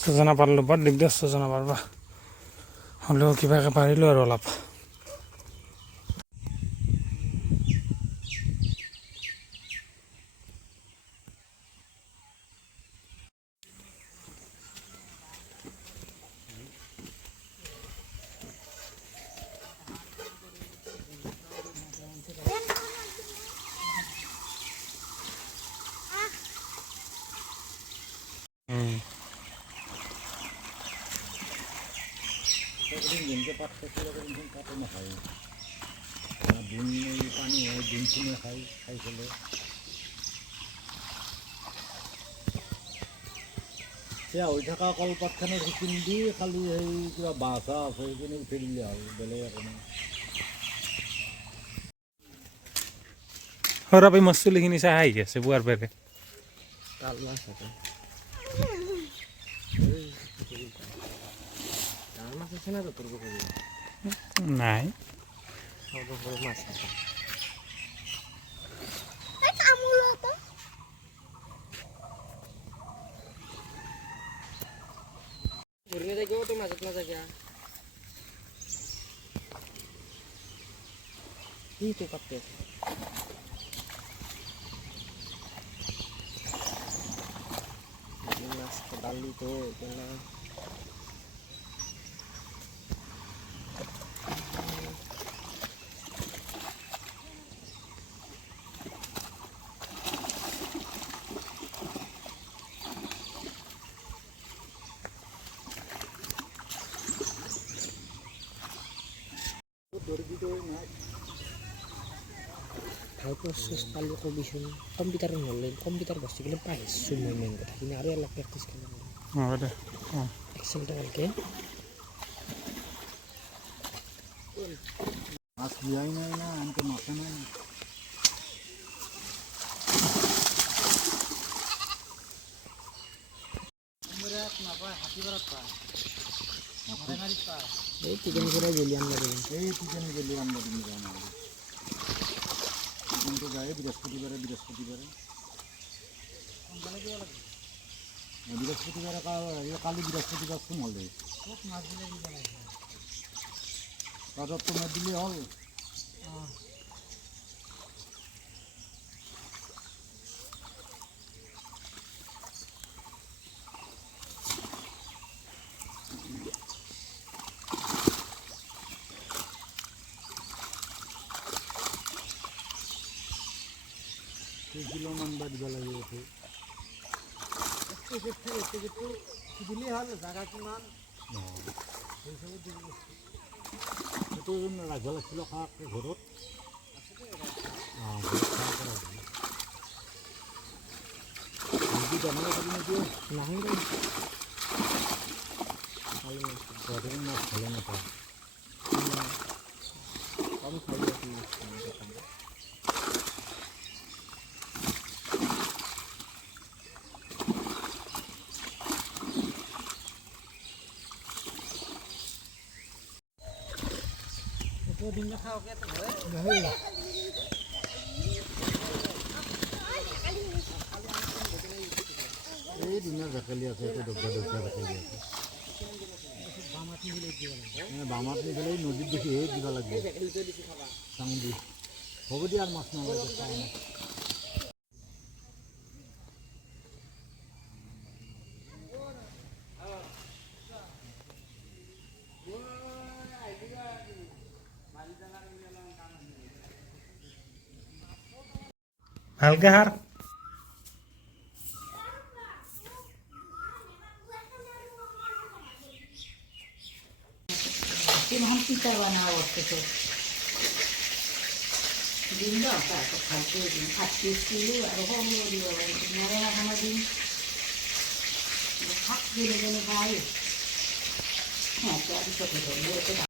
সজনা পাৰিলোঁ বৰ দিগদাৰ সজনা পাৰিবা হ'লেও কিবাকৈ পাৰিলোঁ আৰু অলপ হৈ থকা কলপাতখনৰ সেইখিনি দি খালি সেই কিবা বাঁহ আছে সেইখিনি উঠি দিলে হ'ল বেলেগ একো নাই সৰাপি মাছলিখিনি চাই আহি আছে পুৱাৰ পেৰে নাই itu kapten mas pedal itu kena Hal proses palu kombisun komputer online komputer pasti kita pakai semua main kita ini area lah praktis kan ada Excel dah oke mas biayain aja nanti makan aja berat kenapa hati berat pak tiga negara jelian dari tiga negara dari কিন্তু যায় বৃহস্পতিবাৰে বৃহস্পতিবাৰে কালি বৃহস্পতিবাৰ সোমাল দেই তাত তোমাৰ দিলে হ'ল কিলোমান বাঢ়িব লাগিব দিলেই হ'ল জাগা কিমান সেইটো ৰাখিব লাগিছিল ঘৰত নাহে মাছ ভালে নাপায় কম খাই দিন খাওকে তো হয় এই দিনের জাকালি আছে এটা ডগা ডগা জাকালি আছে বামাত নিলে নদীত দেখি এই দিবা লাগবে চাং দি হ'ব দিয়া আর মাছ নালাগে ভালকে হার Siinä on pitävänä olette se. Linda on päästä kalkuisin. Attiisti luo, hommo luo, näreä hamadin. Hakki ne vai. Hää, tämä on iso,